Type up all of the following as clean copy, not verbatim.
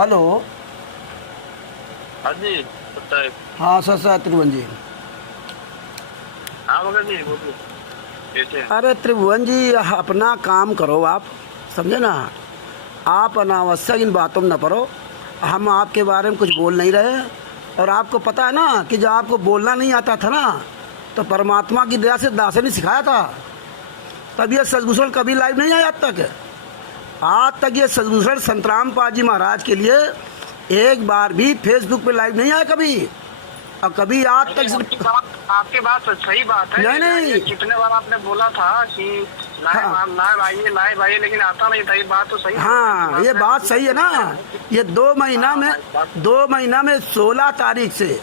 Hello. हाँ जी बताइए। हाँ सर त्रिभुवन जी। हाँ मगर जी बोलिए कैसे हैं? अरे त्रिभुवन जी, अपना काम करो आप, समझे ना। आप अनावश्यक इन बातों में न पड़ो। हम आपके बारे में कुछ बोल नहीं रहे। और आपको पता है ना कि जब आपको बोलना नहीं आता था ना, तो परमात्मा की दया से दास ने सिखाया था। तब ये सदभूषण कभी लाइव नहीं आया आज तक ये सदभूषण संतराम पाल जी महाराज के लिए एक बार भी फेसबुक पे लाइव नहीं आया कभी। और कभी आज तक आपकी बात सही बात है। नहीं कितने बार आपने बोला था कि लाइव आइए लेकिन आता नहीं था। ये बात तो सही है। हाँ, ये बात सही है ना। ये 2 महीना में 16 तारीख से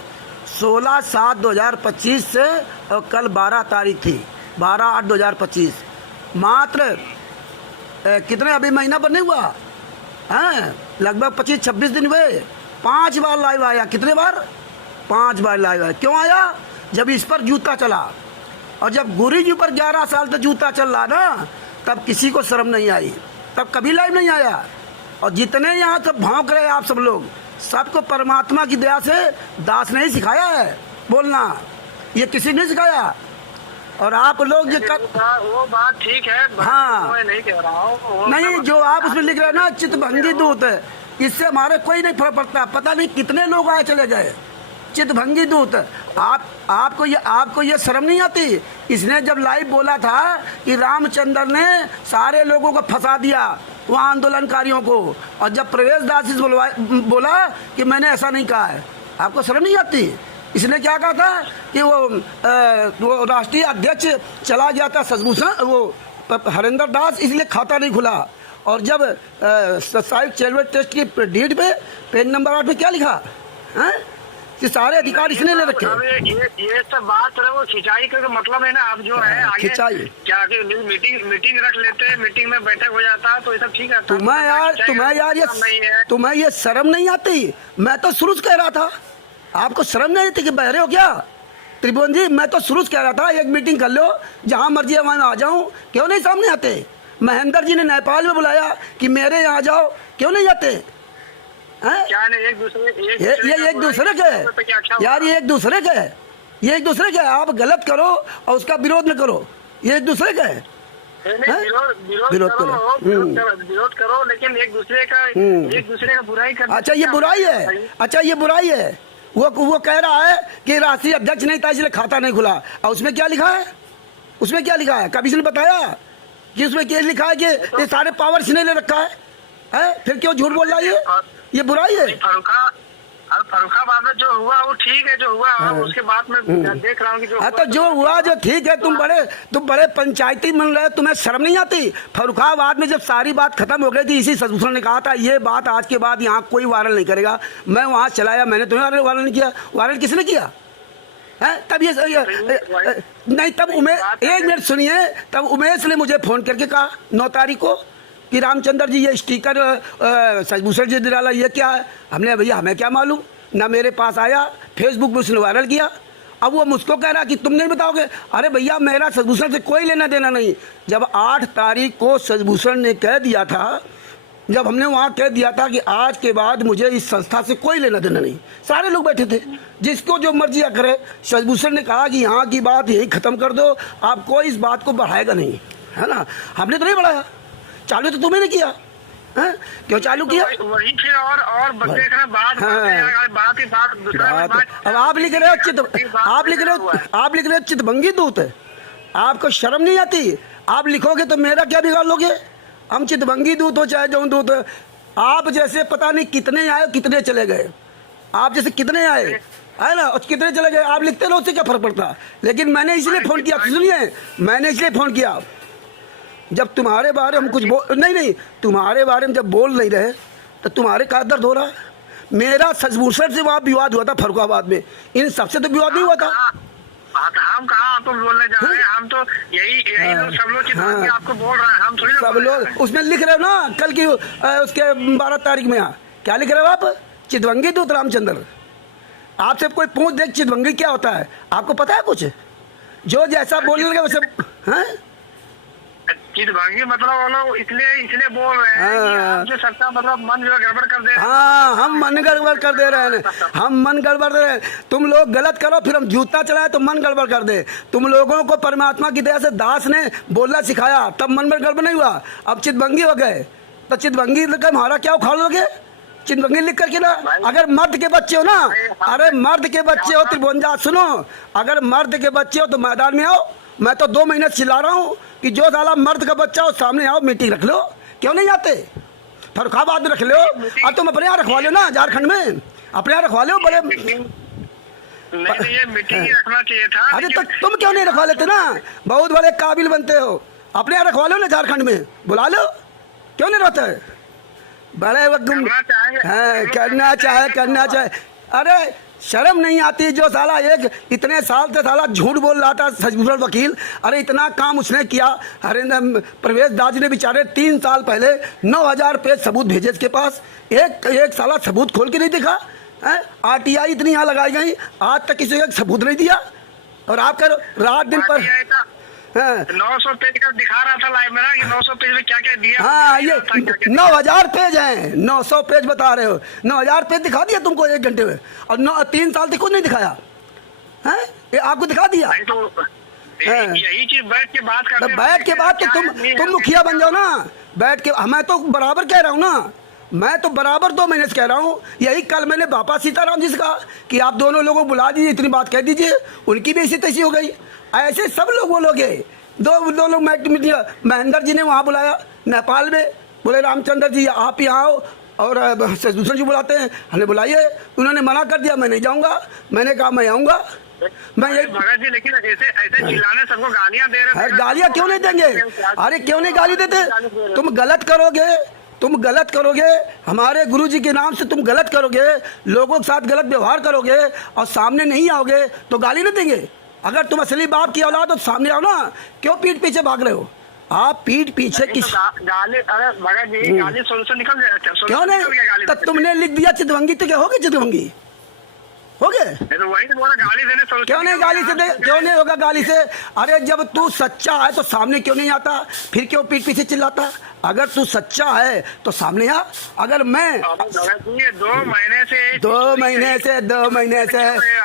16/7/2025 से, और कल 12 तारीख थी, 12/8/2025। मात्र कितने अभी महीना पर नहीं हुआ है, लगभग 25-26 दिन हुए। 5 बार लाइव आया। कितने बार? 5 बार लाइव आया। क्यों आया? जब इस पर जूता चला। और जब गुरु जी पर 11 साल तक जूता चल रहा ना, तब किसी को शर्म नहीं आई, तब कभी लाइव नहीं आया। और जितने यहाँ सब भौंक रहे आप सब लोग, सबको परमात्मा की दया से दास ने ही सिखाया है बोलना, ये किसी ने सिखाया। और आप लोग जो वो बात ठीक है। हाँ, मैं नहीं कह रहा हूँ। नहीं, जो आप उसमें लिख रहे हैं ना चित्तभंगी दूत, इससे हमारे कोई नहीं फर्क पड़ता। पता नहीं कितने लोग आए चले गए। चित्तभंगी दूत, आपको ये शर्म नहीं आती? इसने जब लाइव बोला था कि रामचंद्र ने सारे लोगों को फंसा दिया, वहाँ आंदोलनकारियों को, और जब प्रवेश दास बोला कि मैंने ऐसा नहीं कहा है, आपको शर्म नहीं आती? इसने क्या कहा था कि वो राष्ट्रीय अध्यक्ष चला गया था सदभूषण, वो हरेंद्र दास, इसलिए खाता नहीं खुला। और जब साइड चैरिटी ट्रस्ट की डीड पे पेज नंबर 8 में क्या लिखा है कि सारे अधिकार इसने ले रखे। ये सब बात है, वो खिंचाई का मतलब है ना। आप जो है आगे खिंचाई क्या मीटिंग रख लेते हैं, मीटिंग में बैठक हो जाता है, तो ये सब ठीक है। तुम्हें ये शर्म नहीं आती? मैं तो शुरू से कह रहा था, आपको शर्म नहीं आती कि बहरे हो क्या त्रिभुवन जी? मैं तो शुरू से कह रहा था एक मीटिंग कर लो, जहाँ मर्जी है वहाँ आ जाऊँ। क्यों नहीं सामने आते? महेंद्र जी ने नेपाल में बुलाया कि मेरे यहाँ जाओ, क्यों नहीं जाते? क्या नहीं, एक दूसरे ये एक दूसरे के यार, ये एक दूसरे के ये एक दूसरे के आप गलत करो और उसका विरोध में करो, ये एक दूसरे के विरोध करो, लेकिन एक दूसरे का बुराई कर। अच्छा ये बुराई है? अच्छा ये बुराई है? वो कह रहा है कि राष्ट्रीय अध्यक्ष नहीं था इसलिए खाता नहीं खुला। और उसमें क्या लिखा है? उसमें क्या लिखा है? कभी इसने बताया कि उसमें क्या लिखा है कि ये सारे पावर इसने ले रखा है? फिर क्यों झूठ बोल रहा है? ये बुराई है। फर्रुखाबाद में जो हुआ वो ठीक है, जो हुआ उसके बाद में देख रहा हूँ कि जो हुआ जो ठीक है। तुम बड़े पंचायती मन रहे, तुम्हें शर्म नहीं आती? फर्रुखाबाद में जब सारी बात खत्म हो गई थी, इसी सदभूषण ने कहा था ये बात आज के बाद यहाँ कोई वायरल नहीं करेगा। मैं वहाँ चलाया, मैंने तुम्हें वायरल नहीं किया। वायरल किसने किया है? तब ये नहीं, तब उमेश, एक मिनट सुनिए, तब उमेश ने मुझे फोन करके कहा 9 तारीख को कि रामचंद्र जी ये स्टिकर सदभूषण जी डाला, ये क्या है? हमने भैया हमें क्या मालूम, ना मेरे पास आया, फेसबुक पे उसने वायरल किया। अब वो मुझको कह रहा कि तुम नहीं बताओगे। अरे भैया मेरा सदभूषण से कोई लेना देना नहीं। जब 8 तारीख को सदभूषण ने कह दिया था, जब हमने वहाँ कह दिया था कि आज के बाद मुझे इस संस्था से कोई लेना देना नहीं, सारे लोग बैठे थे, जिसको जो मर्जी करे। सदभूषण ने कहा कि यहाँ की बात यही ख़त्म कर दो, आप कोई इस बात को बढ़ाएगा नहीं, है ना। हमने तो नहीं बढ़ाया, चालू तो तुम्हें नहीं किया है? क्यों चालू किया? वही फिर और देखना बात अब आप लिख रहे हो चित्तभंगी दूत। आपको शर्म नहीं आती? आप लिखोगे तो मेरा क्या बिगाड़ लोगे? हम चित्तभंगी दूत हो चाहे जो दूत, आप जैसे पता नहीं कितने आए कितने चले गए। आप जैसे कितने आए है ना, और कितने चले गए। आप लिखते रहो, उससे क्या फर्क पड़ता? लेकिन मैंने इसलिए फोन किया, सुनिए, मैंने इसलिए फोन किया, जब तुम्हारे बारे में कुछ नहीं, तुम्हारे बारे में जब बोल नहीं रहे तो तुम्हारे का दर्द हो रहा है। मेरा सदभूषण से वहाँ विवाद हुआ था फर्रुखाबाद में, इन सबसे तो विवाद नहीं हुआ था। हम कहाँ तुम बोलने जा रहे हैं? हम तो यही लोग सब लोग आपको बोल रहे हैं, हम थोड़ी सब लोग उसमें लिख रहे हो ना। कल की उसके 12 तारीख में क्या लिख रहे हो आप? चित्तभंगी दूत रामचंद्र। आपसे कोई पूछ देख चित्तभंगी क्या होता है, आपको पता है कुछ? जो जैसा बोलने लगे वैसे चितभंगी मतलब वो लोग इसलिए बोल रहे हैं कि हाँ। आप जो सरकार मतलब मन जो है गड़बड़ कर दे रहे हैं। हाँ, हम मन गड़बड़ कर दे रहे हैं, हम मन गड़बड़ दे रहे हैं। तुम लोग गलत करो फिर हम जूता चलाए तो मन गड़बड़ कर दे। तुम लोगों को परमात्मा की दया से दास ने बोलना सिखाया, तब मन में गड़बड़ नहीं हुआ। अब चितभंगी हो गए तो चितभंगी का हमारा क्या उखाड़ लोगे? चितभंगी लिख करके ना, अगर मर्द के बच्चे हो ना, अरे मर्द के बच्चे हो त्रिभुवनजा, सुनो, अगर मर्द के बच्चे हो तो मैदान में आओ। मैं तो 2 महीने चिल्ला रहा हूँ कि जो साला मर्द का बच्चा हो सामने आओ, मीटिंग रख लो। क्यों नहीं आते? फर्रुखाबाद में रख लो, और तुम अपने यहाँ रखवा लो ना, झारखंड में अपने यहाँ रखवा लो। बड़े नहीं तो ये मीटिंग ही रखना चाहिए था। अरे तो तुम क्यों नहीं रखवा लेते ना? बहुत बड़े काबिल बनते हो, अपने यहाँ रखवा लो ना, झारखंड में बुला लो। क्यों नहीं रहते? बड़े वक्त करना चाहे। अरे शर्म नहीं आती? जो साला एक इतने साल से साला झूठ बोल रहा था सजबुल वकील, अरे इतना काम उसने किया। हरिंदर प्रवेश दास ने बेचारे 3 साल पहले 9000 पेज सबूत भेजे इसके पास, एक साला सबूत खोल के नहीं दिखा। RTI इतनी यहाँ लगाई गई, आज तक किसी एक सबूत नहीं दिया। और आप कर रात दिन पर 900 पेज का दिखा रहा था लाइव में ना कि 900 पेज में क्या क्या दिया। हाँ, ये 9000 पेज हैं, 900 पेज बता रहे हो। 9000 पेज दिखा दिया तुमको 1 घंटे में, और 3 साल तक कुछ नहीं दिखाया है? ये आपको दिखा दिया। तो यही चीज बैठ के बात करते हैं। बैठ के बात तो तुम मुखिया बन जाओ ना, बैठ के। मैं तो बराबर कह रहा हूँ ना, मैं तो बराबर 2 महीने से कह रहा हूँ। यही कल मैंने बापा सीताराम जी से कहा कि आप दोनों लोगों को बुला दीजिए, इतनी बात कह दीजिए। उनकी भी ऐसी तैसी हो गई। ऐसे सब लोग बोलोगे। दो लोग महेंद्र जी ने वहाँ बुलाया नेपाल में, बोले रामचंद्र जी आप यहाँ आओ, और दूसरे जी बुलाते हैं, हमें बुलाइए। उन्होंने मना कर दिया, मैं नहीं जाऊँगा। मैंने कहा मैं आऊँगा। मैं ये भगत जी लेकिन ऐसे चिल्लाने सबको गालियाँ दे रहे हैं। गालियाँ क्यों नहीं देंगे? अरे क्यों नहीं गाली देते? तुम गलत करोगे, हमारे गुरु जी के नाम से तुम गलत करोगे, लोगों के साथ गलत व्यवहार करोगे और सामने नहीं आओगे तो गाली नहीं देंगे। अगर तुम असली बाप की औलाद हो तो सामने आओ ना। क्यों पीठ पीछे भाग रहे हो? आप पीठ पीछे किस गाली? अरे भगत जी गाली सोल्यूशन निकल जाएगा। क्यों नहीं? तो तुमने लिख दिया चितभंगी, तो क्या होगी चितभंगी? हो गए? तो वही तो बोला गाली देने सोल्यूशन। क्यों नहीं गाली से दे? क्यों नहीं होगा गाली से? अरे जब तू सच्चा है तो सामने क्यों नहीं आता? फिर क्यों पीठ पीछे चिल्लाता? अगर तू सच्चा है तो सामने आ। अगर मैं 2 महीने से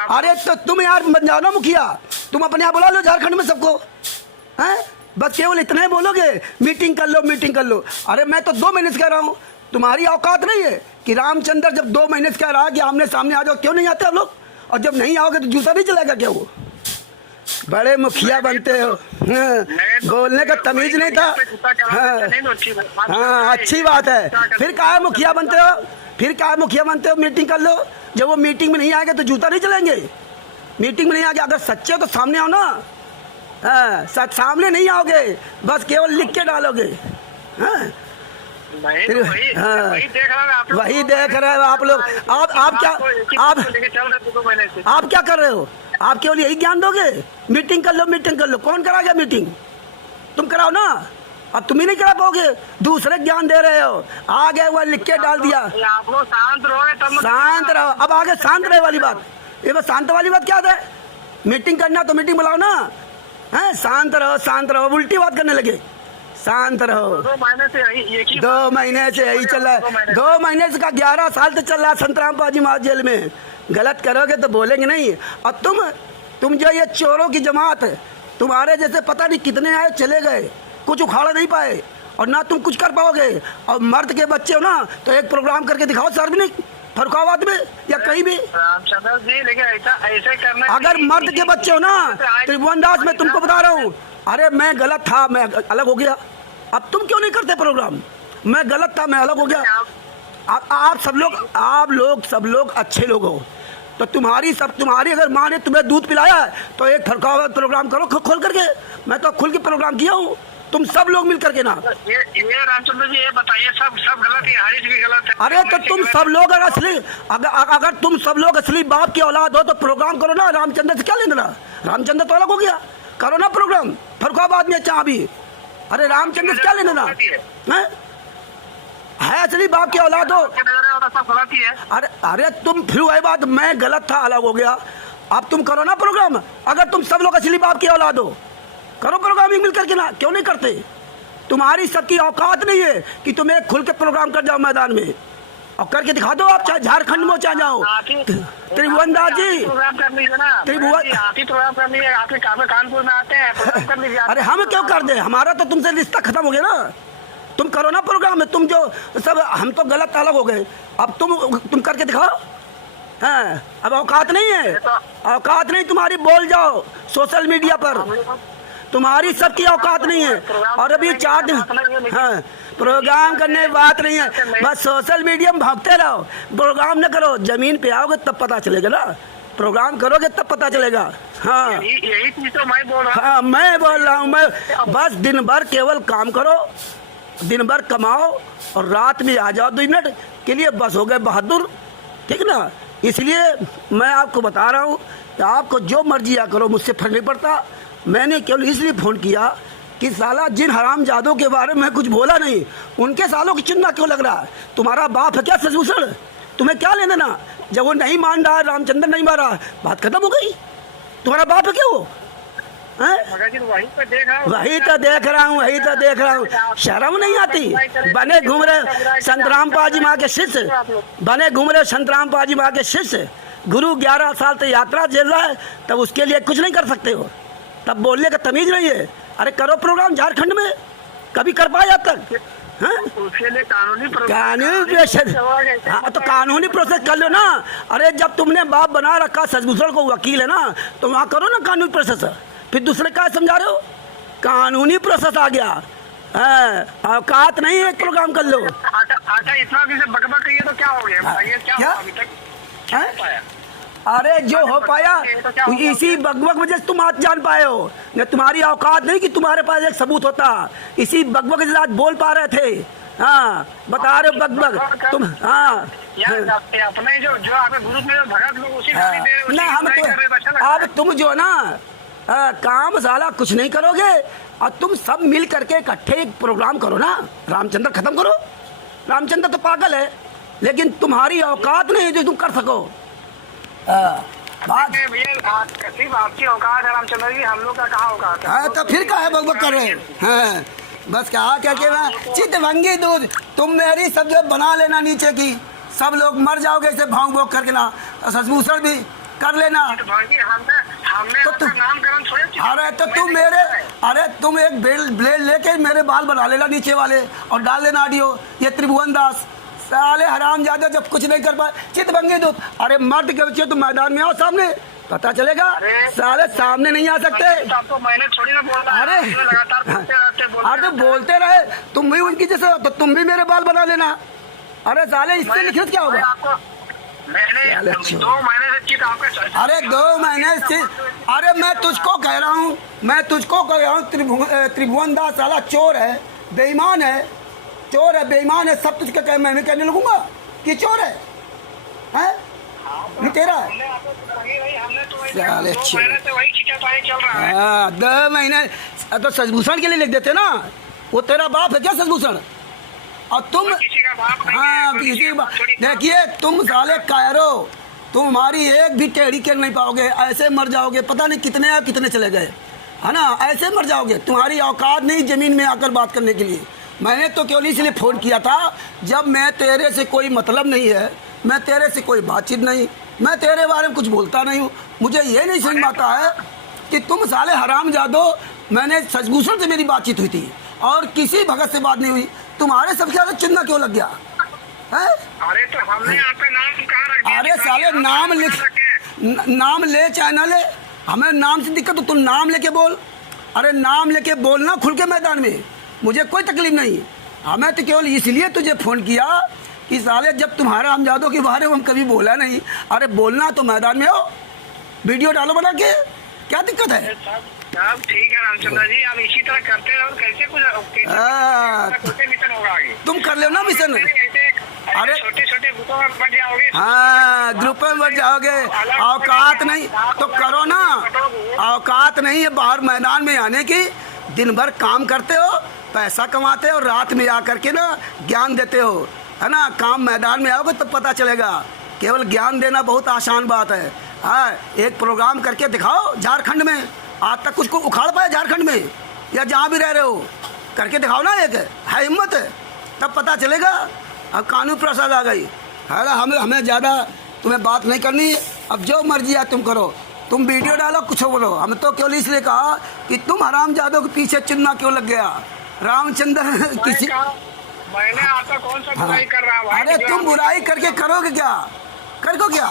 अरे तो तुम यार बन जाओ ना मुखिया, तुम अपने यहाँ बुला लो झारखंड में सबको, हैं? बस केवल इतना ही बोलोगे मीटिंग कर लो। अरे मैं तो 2 महीने से कह रहा हूँ, तुम्हारी औकात नहीं है कि रामचंद्र जब 2 महीने से कह रहा है कि आमने सामने आ जाओ, क्यों नहीं आते आप लोग? और जब नहीं आओगे तो जूता नहीं चलेगा क्या? वो बड़े मुखिया बनते हो, बोलने का तमीज नहीं था। हाँ, अच्छी बात है। फिर क्या मुखिया बनते हो? मीटिंग कर लो। जब वो मीटिंग में नहीं आएंगे तो जूता नहीं चलेंगे। मीटिंग में नहीं आगे, अगर सच्चे हो तो सामने आओ ना। हाँ, सामने नहीं आओगे, बस केवल लिख के डालोगे। हाँ, वही देख रहे हो आप लोग। आप क्या कर रहे हो? आप केवल यही ज्ञान दोगे, मीटिंग कर लो। कौन करा गया मीटिंग? तुम कराओ ना। अब तुम ही नहीं करा पाओगे, दूसरे ज्ञान दे रहे हो। आगे वो लिख के डाल दिया। आप लोग शांत रहो। अब आगे शांत रहे वाली बात, ये बस शांत वाली बात क्या है? मीटिंग करना तो मीटिंग बुलाओ ना। है शांत रहो। उल्टी बात करने लगे। शांत रहो। 2 महीने से यही चल रहा है। 2 महीने से का 11 साल से चल रहा है संतराम पाजी मार जेल में। गलत करोगे तो बोलेंगे नहीं। और तुम जो ये चोरों की जमात है, तुम्हारे जैसे पता नहीं कितने आए चले गए, कुछ उखाड़ नहीं पाए, और ना तुम कुछ कर पाओगे। और मर्द के बच्चे हो ना तो एक प्रोग्राम करके दिखाओ सार्वजनिक, फर्रुखाबाद में या कहीं भी। रामचंद्र जी लेकिन ऐसे करना, अगर मर्द के बच्चे हो ना, त्रिभुवन दास मैं तुमको बता रहा हूँ, अरे मैं गलत था, मैं अलग हो गया। अब तुम क्यों नहीं करते प्रोग्राम? मैं गलत था, मैं अलग हो गया। आप सब लोग अच्छे लोग हो, तो तुम्हारी अगर माँ ने तुम्हें दूध पिलाया है तो एक फर्रुखाबाद प्रोग्राम करो खोल करके। मैं तो खुल के प्रोग्राम किया हूँ, तुम सब लोग मिल करके ना। ये रामचंद्र जी ये बताइए, सब गलत है, हारिस भी गलत है। अरे तो तुम सब लोग अगर तुम सब लोग असली बाप की औलाद हो तो प्रोग्राम करो ना। रामचंद्र से क्या लेना? रामचंद्र तो अलग हो गया, करो ना प्रोग्राम फर्रुखाबाद में चाह भी। अरे रामचंद्र से क्या लेना है? असली बाप की औलाद हो। अरे तुम फिर वही बात, मैं गलत था, अलग हो गया। अब तुम करो ना प्रोग्राम। अगर तुम सब लोग असली बाप की औलाद हो, करो प्रोग्रामिंग मिल करके ना। क्यों नहीं करते? तुम्हारी सबकी औकात नहीं है कि तुम एक खुल के प्रोग्राम कर जाओ मैदान में और करके दिखा दो। आप चाहे झारखंड में चाहे जाओ। त्रिभुवन दास जी, प्रोग्राम कर लीजिए ना, त्रिभुवन आप ही प्रोग्राम कर लीजिए, आपके कानपुर में आते हैं, प्रोग्राम कर लीजिए। अरे हम क्यों कर दे, हमारा तो तुमसे रिश्ता खत्म हो गया ना। तुम करो ना प्रोग्राम में, तुम जो सब, हम तो गलत अलग हो गए, अब तुम करके दिखाओ। हाँ, अब औकात नहीं है, औकात नहीं तुम्हारी, बोल जाओ सोशल मीडिया पर, तुम्हारी सबकी औकात नहीं है। और अभी 4 दिन, हाँ, प्रोग्राम करने की बात नहीं है, बस सोशल मीडिया में भागते रहो, प्रोग्राम न करो। जमीन पे आओगे तब पता चलेगा ना, प्रोग्राम करोगे तब पता चलेगा। हाँ यही चीज तो मैं बोल रहा हूँ। हाँ, मैं बोल रहा हूँ, मैं बस दिन भर केवल काम करो, दिन भर कमाओ और रात में आ जाओ 2 मिनट के लिए, बस हो गए बहादुर, ठीक ना। इसलिए मैं आपको बता रहा हूँ कि आपको जो मर्जी या करो, मुझसे फर्क नहीं पड़ता। मैंने केवल इसलिए फ़ोन किया कि साला जिन हरामजादों के बारे में कुछ बोला नहीं, उनके सालों की चिंता क्यों लग रहा है? तुम्हारा बाप है क्या सजभूषण? तुम्हें क्या लेना देना? जब वो नहीं मान रहा, रामचंद्र नहीं मारा, बात खत्म हो गई। तुम्हारा बाप है क्या वो? वही तो देख रहा हूँ, वही तो देख रहा हूँ। शर्म नहीं आती? बने घूम रहे संत रामपाल जी माँ के शिष्य, बने घूम रहे संत रामपाल जी माँ के शिष्य। गुरु 11 साल तक यात्रा झेल रहा है, तब उसके लिए कुछ नहीं कर सकते हो? तब बोलने का तमीज नहीं है? अरे करो प्रोग्राम झारखंड में, कभी कर पाए अब तक? उसके लिए कानूनी प्रोसेस, हाँ तो कानूनी प्रोसेस कर लो ना। अरे जब तुमने बाप बना रखा सजभूषण को वकील है ना, तो वहाँ करो ना कानूनी प्रोसेस। फिर दूसरे क्या समझा रहे हो? कानूनी प्रोसेस आ गया, औकात नहीं है, एक प्रोग्राम कर लो। अच्छा इतना भी से बकबक करिए तो क्या हो गया, बताइए क्या अभी तक क्या हो पाया? अरे जो हो पाया इसी बकबक वजह से तुम आज जान पाए हो, न तुम्हारी औकात नहीं कि तुम्हारे पास एक सबूत होता। इसी बकबक के साथ बोल पा रहे थे। हाँ बता रहे हो बकबक तुम। हाँ अपने जो आपके ग्रुप में जो भगत लोग उसी नहीं, हम तो अब तुम जो ना काम साला कुछ नहीं करोगे, और तुम सब मिल करके इकट्ठे एक प्रोग्राम करो ना, रामचंद्र खत्म करो। रामचंद्र तो पागल है, लेकिन तुम्हारी औकात नहीं है जो तुम कर सको। आपकी औकात है रामचंद्र जी, हम लोग का कहाँ औकात है? तो फिर क्या है बकबक कर रहे हैं? बस कहा क्या मैं चितवंगी दूध, तुम मेरी सब जो बना लेना नीचे की, सब लोग मर जाओगे इसे भाव भोग करके ना, सजभूषण भी कर लेना। हमने तो नामकरण थोड़े। अरे तो तुम मेरे, अरे तुम एक ब्लेड लेके मेरे बाल बना लेना नीचे वाले और डाल लेना ऑडियो, ये त्रिभुवन दास साले हराम ज्यादा जब कुछ नहीं कर पाए चितवंगी दूध। अरे मर्द के बच्चे तुम मैदान में आओ, सामने पता चलेगा। साले सामने नहीं आ सकते। तो मैंने थोड़ी ना बोला। अरे अरे बोलते रहे तुम भी उनकी जैसे, तो तुम भी मेरे बाल बना लेना। अरे साले इससे लिखित क्या होगा? मैंने 2 महीने से चित आपके, अरे 2 महीने से, अरे मैं तुझको कह रहा हूँ, मैं तुझको कह रहा हूँ, त्रिभुवन दास साला चोर है, बेईमान है, चोर है, बेईमान है, सब तुझके कह, मैं कहने लगूंगा कि चोर है, हैं? नहीं तेरा है। हमने तो वही खिंचाताई चल रहा है। हाँ 2 महीने तो सजभूषण के लिए लिख देते ना, वो तेरा बाप है क्या सजभूषण? और तुम किसी का बाप नहीं हाँ है, किसी का देखिए तुम साले कायरो, तुम्हारी एक भी टेढ़ी कर नहीं पाओगे, ऐसे मर जाओगे, पता नहीं कितने चले गए, है ना, ऐसे मर जाओगे। तुम्हारी औकात नहीं जमीन में आकर बात करने के लिए। मैंने तो केवल इसलिए फ़ोन किया था, जब मैं तेरे से कोई मतलब नहीं है, मैं तेरे से कोई बातचीत नहीं, मैं तेरे बारे में कुछ बोलता नहीं हूँ, मुझे ये नहीं समझ में आता है कि तुम साले हरामजादो। मैंने सजभूषण से मेरी बातचीत हुई थी और किसी भगत से बात नहीं हुई, तुम्हारे सबसे ज़्यादा चिन्ह क्यों लग गया है? अरे तो हमने आपका नाम कहाँ रख दिया? अरे साले नाम लिख, नाम ले चाहे ना ले, हमें नाम से दिक्कत तो तुम नाम लेके बोल। अरे नाम लेके बोलना खुल के मैदान में, मुझे कोई तकलीफ नहीं। हमें तो केवल इसलिए तुझे फ़ोन किया कि साले जब तुम्हारा हमजादों के बारे में हम कभी बोला नहीं। अरे बोलना तो मैदान में हो, वीडियो डालो बना के, क्या दिक्कत है? सब ठीक है रामचंद्र जी, आप इसी तरह करते रहो, कैसे कुछ मिशन होगा आगे? तुम कर लो ना मिशन। अरे छोटे ग्रुपों में बढ़ जाओगे। हाँ ग्रुप में बढ़ जाओगे, औकात नहीं तो करो ना, औकात नहीं है बाहर मैदान में आने की। दिन भर काम करते हो, पैसा कमाते हो, रात में आकर के ना ज्ञान देते हो, है ना। काम मैदान में आओगे तो पता चलेगा, केवल ज्ञान देना बहुत आसान बात है। हाँ एक प्रोग्राम करके दिखाओ झारखंड में। आज तक कुछ को उखाड़ पाए झारखंड में, या जहाँ भी रह रहे हो? करके दिखाओ ना, एक है हिम्मत, तब पता चलेगा। अब कानून प्रसाद आ गई है ना, हमें ज़्यादा तुम्हें बात नहीं करनी है। अब जो मर्जी है तुम करो, तुम वीडियो डालो, कुछ बोलो, हम तो केवल इसलिए कहा कि तुम हरामजादों के पीछे चुनना क्यों लग गया। रामचंद्र किसी मैंने आपका कौन सा बुराई कर रहा है? अरे तुम बुराई करके करोगे क्या, क्या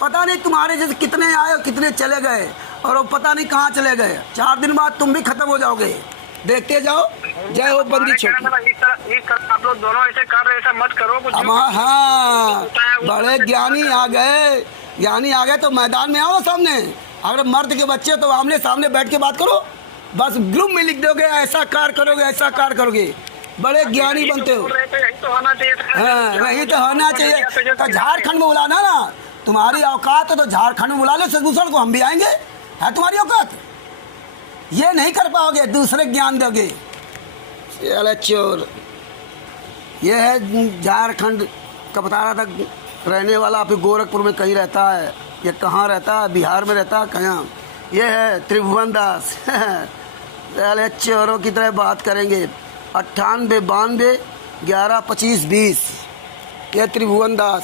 पता नहीं तुम्हारे जैसे कितने आए और कितने चले गए, और वो पता नहीं कहाँ चले गए। 4 दिन बाद तुम भी खत्म हो जाओगे, देखते जाओ। जय हो बंदी छोड़। आप लोग दोनों ऐसे कर रहे, ऐसा मत करो कुछ। हाँ, बड़े ज्ञानी आ गए, तो मैदान में आओ सामने। अगर मर्द के बच्चे तो आमने सामने बैठ के बात करो, बस ग्रुप में लिख दोगे ऐसा कार करोगे, ऐसा कार करोगे, बड़े ज्ञानी बनते हो। यही तो होना चाहिए। हाँ, वही तो होना चाहिए। तो झारखंड में बुलाना ना, तुम्हारी औकात है तो झारखंड में बुला लो शशिभूषण को, हम भी आएंगे। है तुम्हारी औकात? ये नहीं कर पाओगे, दूसरे ज्ञान दोगे। चले चोर। ये है झारखंड का, बता रहा था, रहने वाला फिर गोरखपुर में कहीं रहता है, ये कहाँ रहता है, बिहार में रहता है कहाँ। ये है त्रिभुवन दास। चले चोरों की तरह बात करेंगे। 98 92 11 25 20। ये त्रिभुवन दास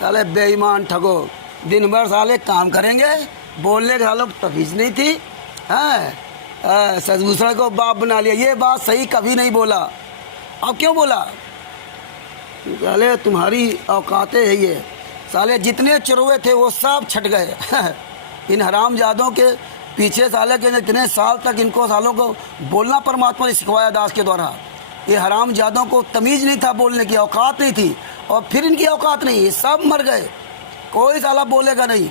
साले बेईमान ठगो, दिन भर साले काम करेंगे, बोलने का लोग तमीज नहीं थी। हाँ, शशिभूषण को बाप बना लिया। ये बात सही कभी नहीं बोला, अब क्यों बोला? साले तुम्हारी औकातें है ये। साले जितने चुरवे थे वो सब छट गए। इन हरामजादों के पीछे साले के इतने साल तक इनको सालों को बोलना परमात्मा ने सिखवाया दास के द्वारा। ये हरामजादों को तमीज़ नहीं था, बोलने की औकात नहीं थी, और फिर इनकी औकात नहीं, ये सब मर गए, कोई साला बोलेगा नहीं।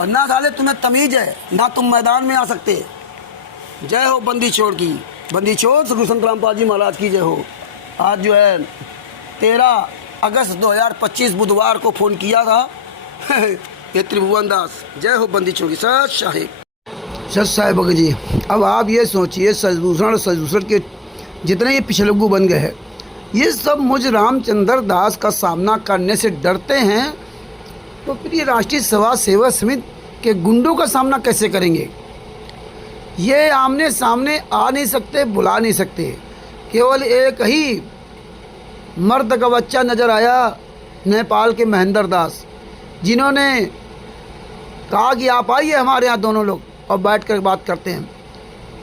और ना साले तुम्हें तमीज़ है, ना तुम मैदान में आ सकते। जय हो बंदी छोड़ की, बंदी छोड़ श्री संत रामपाल जी महाराज की जय हो। आज जो है 13 अगस्त 2025 बुधवार को फ़ोन किया था ये त्रिभुवन दास। जय हो बंदी छोड़ की। सच साहिब जी, अब आप ये सोचिए, शशिभूषण के जितने ये पिछलग्गू बन गए हैं, ये सब मुझ रामचंद्र दास का सामना करने से डरते हैं, तो फिर ये राष्ट्रीय सभा सेवा समिति के गुंडों का सामना कैसे करेंगे? ये आमने सामने आ नहीं सकते, बुला नहीं सकते। केवल एक ही मर्द का बच्चा नज़र आया, नेपाल के महेंद्र दास, जिन्होंने कहा कि आप आइए हमारे यहाँ दोनों लोग और बैठ कर बात करते हैं।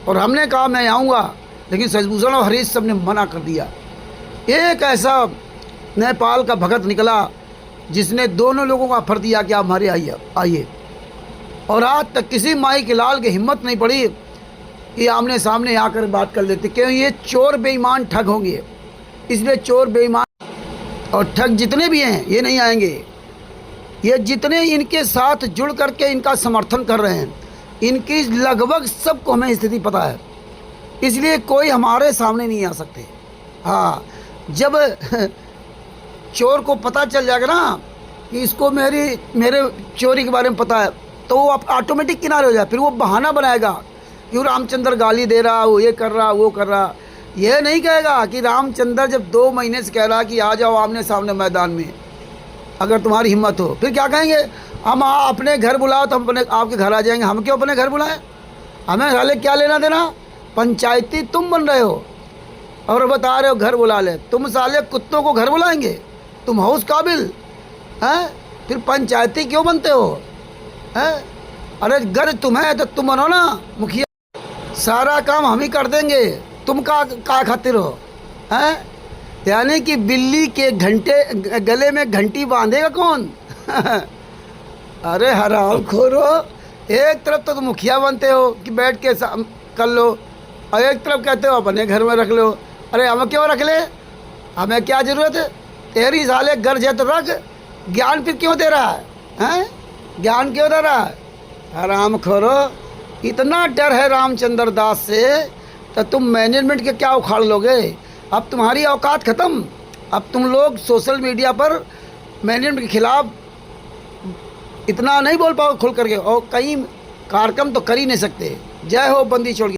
और हमने कहा मैं आऊँगा, लेकिन शशिभूषण और हरीश सब ने मना कर दिया। एक ऐसा नेपाल का भगत निकला जिसने दोनों लोगों को ऑफर दिया कि आप हमारे आइए। और आज तक किसी माई के लाल की हिम्मत नहीं पड़ी कि आमने सामने आकर बात कर लेते, क्यों? ये चोर बेईमान ठग होंगे, इसलिए चोर बेईमान और ठग जितने भी हैं ये नहीं आएंगे। ये जितने इनके साथ जुड़ करके इनका समर्थन कर रहे हैं, इनकी लगभग सबको हमें स्थिति पता है, इसलिए कोई हमारे सामने नहीं आ सकते। हाँ, जब चोर को पता चल जाएगा ना कि इसको मेरे चोरी के बारे में पता है, तो वो ऑटोमेटिक किनारे हो जाए। फिर वो बहाना बनाएगा कि वो रामचंद्र गाली दे रहा, वो ये कर रहा, वो कर रहा। ये नहीं कहेगा कि रामचंद्र जब 2 महीने से कह रहा कि आ जाओ आमने सामने मैदान में, अगर तुम्हारी हिम्मत हो। फिर क्या कहेंगे? हम अपने घर बुलाओ तो हम अपने आपके घर आ जाएंगे। हम क्यों अपने घर बुलाएं? हमें साले क्या लेना देना? पंचायती तुम बन रहे हो और बता रहे हो घर बुला ले। तुम साले कुत्तों को घर बुलाएंगे? तुम हो उस काबिल हैं? फिर पंचायती क्यों बनते हो? हैं? अरे घर तुम्हें है तो तुम बनो ना मुखिया, सारा काम हम ही कर देंगे, तुम का खातिर हो? हैं? यानी कि बिल्ली के घंटे गले में घंटी बांधेगा कौन? अरे हराम खोरो, एक तरफ तो तुम मुखिया बनते हो कि बैठ के कर लो, और एक तरफ कहते हो अपने घर में रख लो। अरे हम क्यों रख ले? हमें क्या ज़रूरत है? तेरी साले गर्ज है तो रख, ज्ञान फिर क्यों दे रहा है? हैं? ज्ञान क्यों दे रहा है? हराम खोरो, इतना डर है रामचंद्र दास से तो तुम मैनेजमेंट के क्या उखाड़ लोगे? अब तुम्हारी औकात ख़त्म। अब तुम लोग सोशल मीडिया पर मैनेजमेंट के खिलाफ इतना नहीं बोल पाओ खुल करके, और कई कार्यक्रम तो कर ही नहीं सकते। जय हो बंदी छोड़।